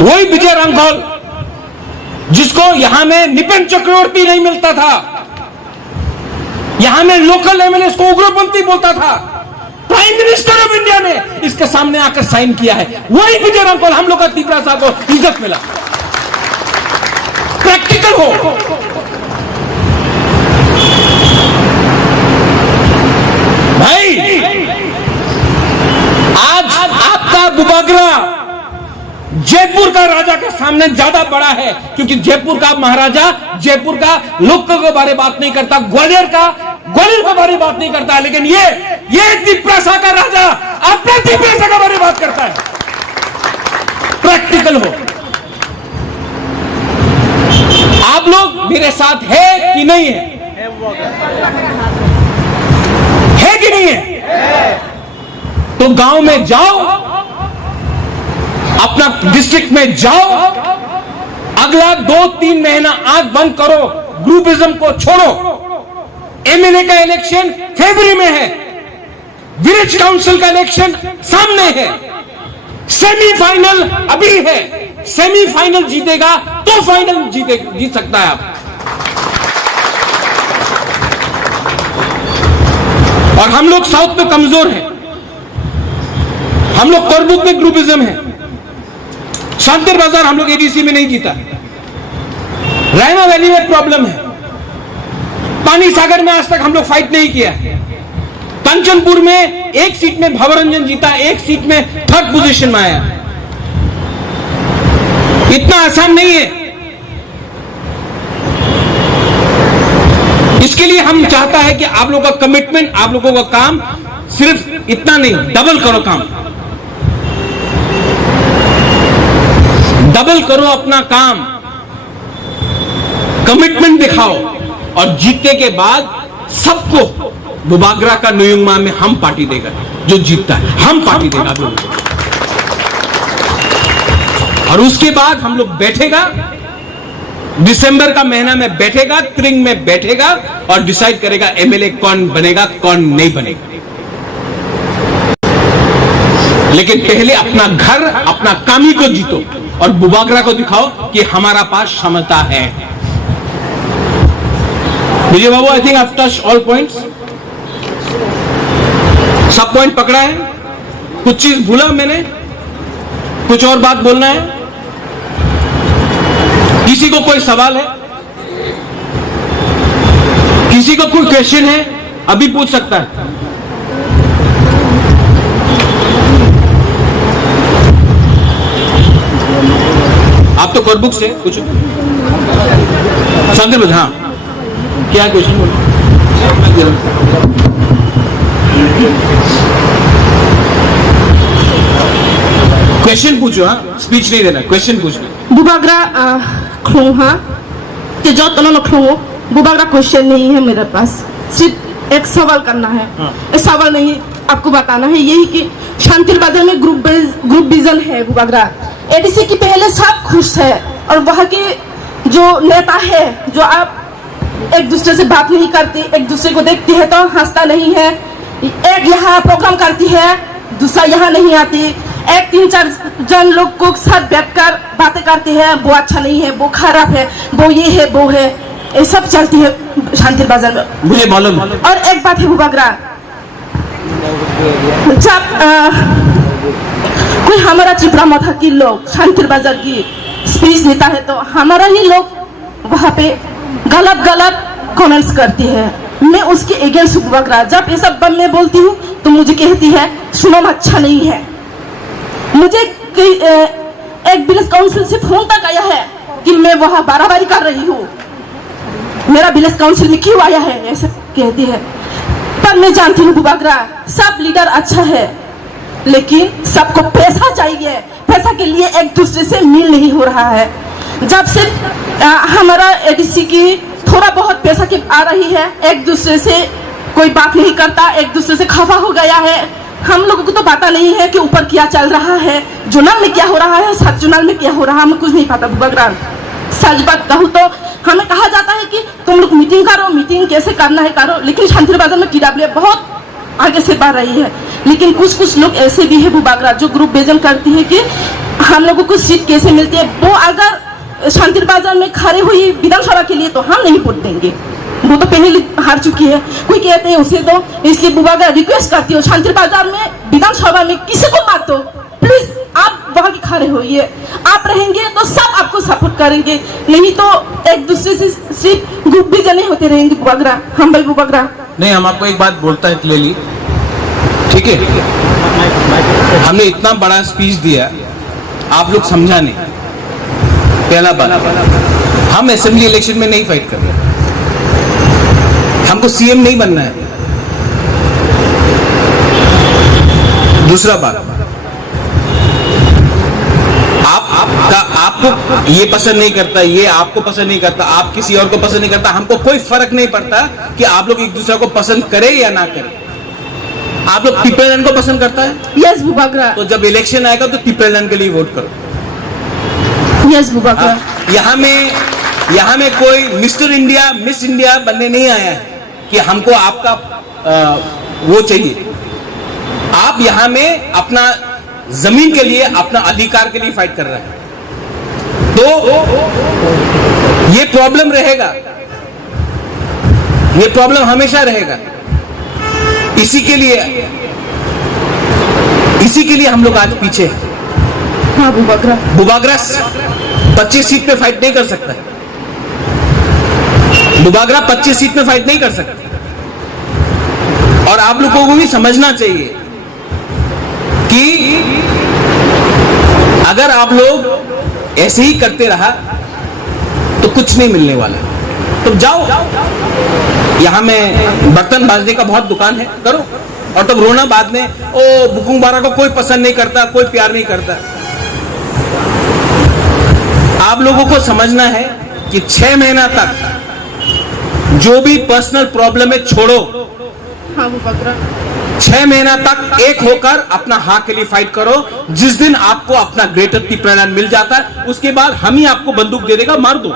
वही विजय रांखोल जिसको यहां में निपेन चक्रवर्ती नहीं मिलता था, यहां में लोकल एमएलए को उग्रपंथी बोलता था, प्राइम मिनिस्टर ऑफ इंडिया ने इसके सामने आकर साइन किया है। वही विजय रांखोल हम लोग का त्रिपुरा साहब को इज्जत मिला। प्रैक्टिकल हो। भाई आज आपका बुबागरा जयपुर का राजा के सामने ज्यादा बड़ा है, क्योंकि जयपुर का महाराजा जयपुर का लोगों के बारे बात नहीं करता, ग्वालियर के बारे बात नहीं करता, लेकिन ये त्रिपुरा का राजा अपने त्रिपुरा के बारे बात करता है। प्रैक्टिकल हो। आप लोग मेरे साथ है कि नहीं है? है कि नहीं है? तो गांव में जाओ, अपना डिस्ट्रिक्ट में जाओ, अगला 2-3 महीना आंख बंद करो, ग्रुपिज्म को छोड़ो। एमएलए का इलेक्शन फरवरी में है, विलेज काउंसिल का इलेक्शन सामने है, सेमीफाइनल अभी है। सेमीफाइनल जीतेगा तो फाइनल जीत सकता है आप। और हम लोग साउथ में कमजोर हैं, हम लोग करबुक में ग्रुपिज्म है, शांतिर बाजार हम लोग एडीसी में नहीं जीता, रैना वैली में प्रॉब्लम है, पानी सागर में आज तक हम लोग फाइट नहीं किया, कंचनपुर में एक सीट में भवरंजन जीता, एक सीट में थर्ड पोजीशन में आया। इतना आसान नहीं है। इसके लिए हम चाहता है कि आप लोगों का कमिटमेंट, आप लोगों का काम सिर्फ इतना नहीं, डबल करो काम, डबल करो अपना काम, कमिटमेंट दिखाओ, और जीतने के बाद सबको बुबागरा का नुयुंगमा में हम पार्टी देगा, जो जीतता है हम पार्टी देगा आप लोगों को। और उसके बाद हम लोग बैठेगा, दिसंबर का महीना में बैठेगा, त्रिंग में बैठेगा और डिसाइड करेगा एमएलए कौन बनेगा कौन नहीं बनेगा। लेकिन पहले अपना घर, अपना कामी को जीतो और बुबागरा को दिखाओ कि हमारा पास क्षमता है। Vijay babu, I think I have touched all points, सब पॉइंट पकड़ा है, कुछ चीज भूला मैंने, कुछ और बात बोलना है? किसी को कोई सवाल है, किसी को कोई क्वेश्चन है, अभी पूछ सकता है। आप तो कोर्ट बुक से कुछ शांति, हाँ क्या क्वेश्चन बोलो? क्वेश्चन पूछो, हाँ स्पीच नहीं देना, क्वेश्चन पूछना। बुबागरा खुआ कि जो तनो खुओ बुबागरा क्वेश्चन नहीं है मेरे पास, सिर्फ एक सवाल करना है। एक सवाल नहीं, आपको बताना है यही कि शांतिर बाजार में ग्रुप विजन है बुबागरा, एडीसी की पहले सब खुश है, और वहाँ के जो नेता है, जो आप एक दूसरे से बात नहीं करती, एक दूसरे को देखती है तो हंसता नहीं है, एक यहाँ प्रोग्राम करती है, दूसरा यहाँ नहीं आती, एक 3-4 जन लोग को साथ बैठकर बातें करते हैं, वो अच्छा नहीं है, वो खराब है, वो ये है, वो है, ये सब चलती है शांतिर बाजार में। मुझे मालूम। और एक बात है बुबागरा, जब कोई हमारा चिपरा मथा की लोग शांतिर बाजार की स्पीच देता है तो हमारा ही लोग वहाँ पे गलत कमेंट्स करती है। मैं उसके अगेंस्ट बुबागरा, जब ये सब मैं बोलती हूँ तो मुझे कहती है सुनो अच्छा नहीं है। मुझे एक विलेज काउंसिल से फोन तक आया है कि मैं वहाँ बाराबारी कर रही हूँ, मेरा विलेज काउंसिल में क्यों आया है, ऐसे कहती है। पर मैं जानती हूँ बुबागरा, सब लीडर अच्छा है, लेकिन सबको पैसा चाहिए, पैसा के लिए एक दूसरे से मिल नहीं हो रहा है। जब से हमारा एडीसी की थोड़ा बहुत पैसा की आ रही है, एक दूसरे से कोई बात नहीं करता, एक दूसरे से खफा हो गया है। हम लोगों को तो पता नहीं है कि ऊपर क्या चल रहा है, जुनाल में क्या हो रहा है, सब जुनाल में क्या हो रहा है, हमें कुछ नहीं पता बुबागरा। सच बात कहूँ तो हमें कहा जाता है कि तुम लोग मीटिंग करो, मीटिंग कैसे करना है करो, लेकिन शांतिर बाजार में टीडब्ल्यू बहुत आगे से बढ़ रही है। लेकिन कुछ लोग ऐसे भी है बुबागरा जो ग्रुप बेजन करती है कि हम लोगों को सीट कैसे मिलती है। वो अगर शांतिर बाजार में खड़े हुई विधानसभा के लिए तो हम नहीं वोट देंगे, वो तो पहले हार चुकी है। कोई कहते हैं उसे दो, इसलिए बुबागरा रिक्वेस्ट करती हो शांतिर बाजार में विधानसभा में किसी को मत दो, प्लीज आप वहाँ के खड़े होइए, आप रहेंगे तो सब आपको सपोर्ट करेंगे, नहीं तो एक दूसरे से सिर्फ ग्रुप भी जने होते रहेंगे बुबागरा। हम भाई बुबागरा नहीं, हम आपको एक बात बोलता है क्लियरली, ठीक है, हमने इतना बड़ा स्पीच दिया, आप लोग समझा नहीं। पहला बात, हम असेंबली इलेक्शन में नहीं फाइट कर रहे, हमको सीएम नहीं बनना है। दूसरा बात, आपको ये पसंद नहीं करता, ये आपको पसंद नहीं करता, आप किसी और को पसंद नहीं करता, हमको कोई फर्क नहीं पड़ता कि आप लोग एक दूसरे को पसंद करें या ना करें। आप लोग पीपल लैंड को पसंद करता है? यस बुबागरा। तो जब इलेक्शन आएगा तो पीपल लैंड के लिए वोट करो। यस बुबागरा। यहाँ में कोई मिस्टर इंडिया, मिस इंडिया बनने नहीं आया है कि हमको आपका वो चाहिए। आप यहाँ में अपना जमीन के लिए, अपना अधिकार के लिए फाइट कर रहे हैं, तो ये प्रॉब्लम रहेगा, ये प्रॉब्लम हमेशा रहेगा। इसी के लिए हम लोग आज पीछे हैं। हाँ बुबागरा। बुबागरा 25 सीट पे फाइट नहीं कर सकता है। बुबागरा 25 सीट में फाइट नहीं कर सकता। और आप लोगों को भी समझना चाहिए कि अगर आप लोग ऐसे ही करते रहा तो कुछ नहीं मिलने वाला। तो जाओ, यहां में बर्तन बाजने का बहुत दुकान है, करो। और तब रोना बाद में, ओ बुकुंग बारा को कोई पसंद नहीं करता, कोई प्यार नहीं करता। आप लोगों को समझना है कि 6 महीना तक जो भी पर्सनल प्रॉब्लम है छोड़ो। हाँ बुबागरा। 6 महीना तक एक होकर अपना हाँ के लिए फाइट करो। जिस दिन आपको अपना ग्रेटर त्रिपुरा मिल जाता है उसके बाद हम ही आपको बंदूक दे देगा, मार दो।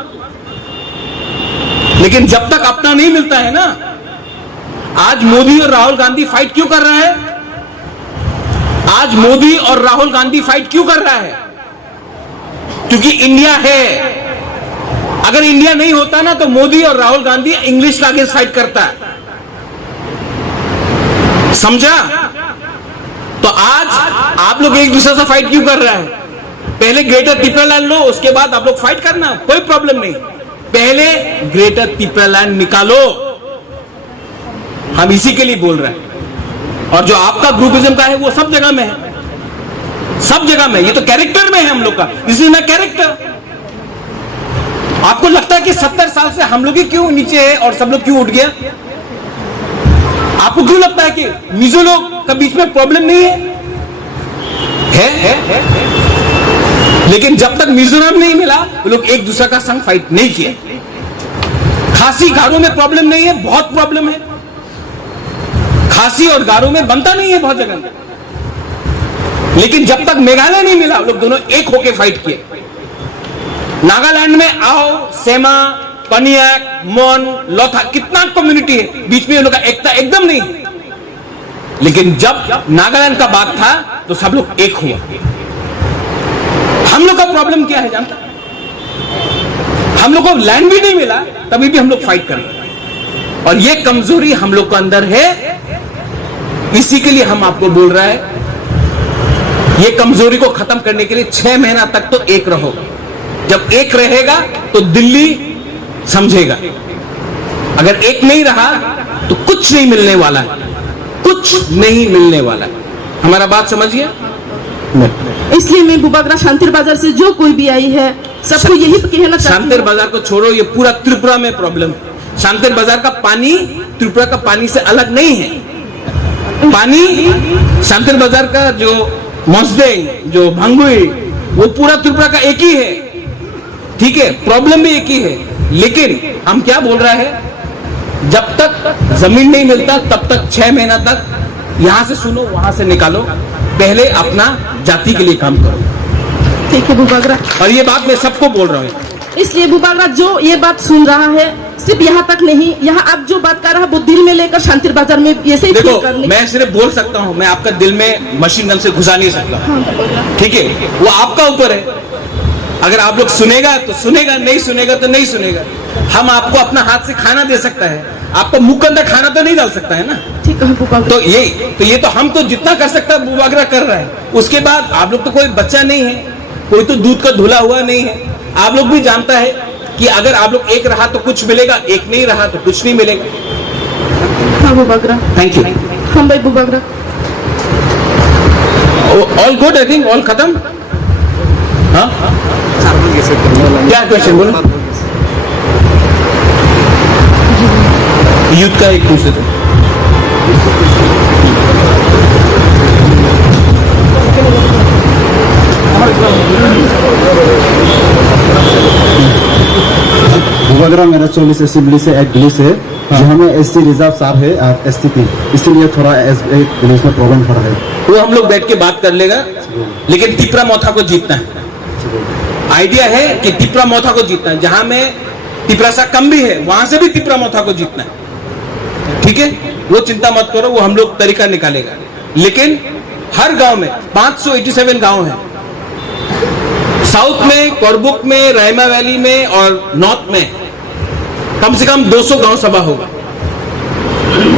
लेकिन जब तक अपना नहीं मिलता है ना, आज मोदी और राहुल गांधी फाइट क्यों कर रहा है? आज मोदी और राहुल गांधी फाइट क्यों कर रहा है? क्योंकि इंडिया है। अगर इंडिया नहीं होता ना तो मोदी और राहुल गांधी इंग्लिश का अगेंस्ट फाइट करता है, समझा? तो आज आप लोग एक दूसरे से फाइट क्यों कर रहे हैं? पहले ग्रेटर त्रिपुरा लो, उसके बाद आप लोग फाइट करना, कोई प्रॉब्लम नहीं। पहले ग्रेटर त्रिपुरा निकालो, हम इसी के लिए बोल रहे हैं। और जो आपका ग्रुपिज्म का है वो सब जगह में है, सब जगह में। ये तो कैरेक्टर में है हम लोग का, दिस इज माय कैरेक्टर। आपको लगता है कि 70 साल से हम लोग ही क्यों नीचे है और सब लोग क्यों उठ गया? आपको क्यों लगता है कि मिजो लोग का बीच में प्रॉब्लम नहीं है? लेकिन जब तक मिजोरम नहीं मिला वो लोग एक दूसरे का संग फाइट नहीं किया। खासी गारो में प्रॉब्लम नहीं है, बहुत प्रॉब्लम है। खासी और गारो में बनता नहीं है बहुत जगह में। लेकिन जब तक मेघालय नहीं मिला, लोग दोनों एक होके फाइट किए। नागालैंड में आओ, सेमा, पनियाक, मोन, लोथा, कितना कम्युनिटी है, बीच में ये लोग का एकता एकदम नहीं। लेकिन जब नागालैंड का बात था तो सब लोग एक हुआ। हम लोग का प्रॉब्लम क्या है जानता? हम लोग को लैंड भी नहीं मिला, तभी भी हम लोग फाइट कर रहे हैं। और ये कमजोरी हम लोग के अंदर है, इसी के लिए हम आपको बोल रहे हैं, ये कमजोरी को खत्म करने के लिए 6 महीना तक तो एक रहो। जब एक रहेगा तो दिल्ली समझेगा। अगर एक नहीं रहा तो कुछ नहीं मिलने वाला है, कुछ नहीं मिलने वाला है। हमारा बात समझिए। इसलिए मैं बुबागरा शांतिर बाजार से जो कोई भी आई है सबको यही कहना चाहती हूं। शांतिर बाजार को छोड़ो, ये पूरा त्रिपुरा में प्रॉब्लम है। शांतिर बाजार का पानी त्रिपुरा का पानी से अलग नहीं है। पानी शांतिर बाजार का जो मसदेंग, जो भंगुई, वो पूरा त्रिपुरा का एक ही है, ठीक है? प्रॉब्लम भी एक ही है। लेकिन हम क्या बोल रहे हैं, जब तक जमीन नहीं मिलता तब तक 6 महीना तक यहां से सुनो, वहां से निकालो। पहले अपना जाति के लिए काम करो, ठीक है बुबागरा? और ये बात मैं सबको बोल रहा हूँ। इसलिए बुबागरा जो ये बात सुन रहा है, सिर्फ यहाँ तक नहीं, यहाँ आप जो बात कर रहा है वो दिल में लेकर शांतिर बाजार में ऐसे ही देखो, करने। मैं सिर्फ बोल सकता हूँ, मैं आपका दिल में मशीन गन से घुसा नहीं सकता। हाँ, ठीक है, वो आपका ऊपर है। अगर आप लोग सुनेगा तो सुनेगा, नहीं सुनेगा तो नहीं सुनेगा। हम आपको अपना हाथ से खाना दे सकता है, आपको मुंह के अंदर खाना तो नहीं डाल सकता है ना। ठीक है बुबागरा। तो ये तो हम तो जितना कर सकता है बुबागरा कर रहा है। उसके बाद आप लोग तो कोई बच्चा नहीं है, कोई तो दूध का धुला हुआ नहीं है। आप लोग भी जानता है कि अगर आप लोग एक रहा तो कुछ मिलेगा, एक नहीं रहा तो कुछ नहीं मिलेगा। हाँ बुबागरा। Thank you. हम भाई Bubagra. All good, I think all खत्म। हाँ, क्या क्वेश्चन बोलो? यूथ का एक पूछे थे। बुबागरा मेरा 40 असेंबली से एक विलेज है, जहाँ में एससी रिजर्व सार है और एसटी 3, इसीलिए थोड़ा विलेज में प्रॉब्लम पड़ रहा है। वो हम लोग बैठ के बात कर लेगा, लेकिन तिपरा मोथा को जीतना है। आइडिया है कि तिपरा मोथा को जीतना है। जहां में तिपरा सा कम भी है वहां से भी तिपरा मोथा को जीतना है, ठीक है? वो चिंता मत करो, वो हम लोग तरीका निकालेगा। लेकिन हर गांव में 587 गांव हैं। साउथ में, कोरबुक में, रायमा वैली में और नॉर्थ में कम से कम 200 गांव सभा होगा।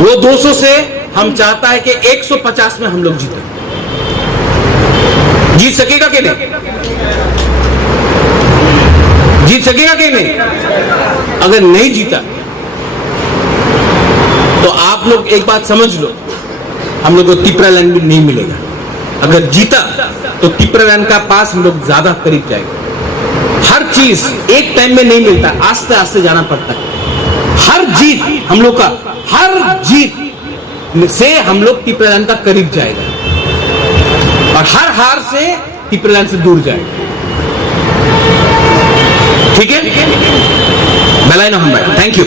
वो 200 से हम चाहता है कि 150 में हम लोग जीते। जीत सकेगा कि नहीं? अगर नहीं जीता तो आप लोग एक बात समझ लो, हम लोग को तिपरालैंड भी नहीं मिलेगा। अगर जीता तो तिपरालैंड का पास हम लोग ज्यादा करीब जाएगा। हर चीज एक टाइम में नहीं मिलता, आस्ते आस्ते जाना पड़ता है। हर जीत हम लोग का, हर जीत से हम लोग तिपरालैंड का करीब जाएगा और हर हार से तिपरालैंड से दूर जाएगा। ठीक है, मलाई ना हम भाई, थैंक यू।